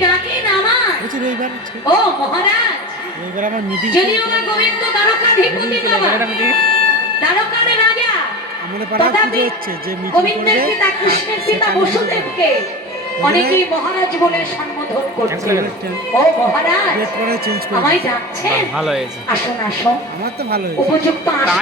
ডাকেন আমার রবিবার ও মহারাজ রবিবার আমার মিটিং যদিও আমার গোবিন্দ দ্বারকাধিপতি বাবা দ্বারকার রাজা আমাদের পাড়ায় পুজো হচ্ছে যে মিটিং গোবিন্দের করবে পিতা কৃষ্ণের পিতা বসুদেবকে অনেকেই মহারাজ বলে সম্বোধন করছে ও মহারাজ ডেট পরে চেঞ্জ করে আমায় ডাকছেন ভালো হয়েছে আসুন আসুন আমার তো ভালো হয়েছে উপযুক্ত আসন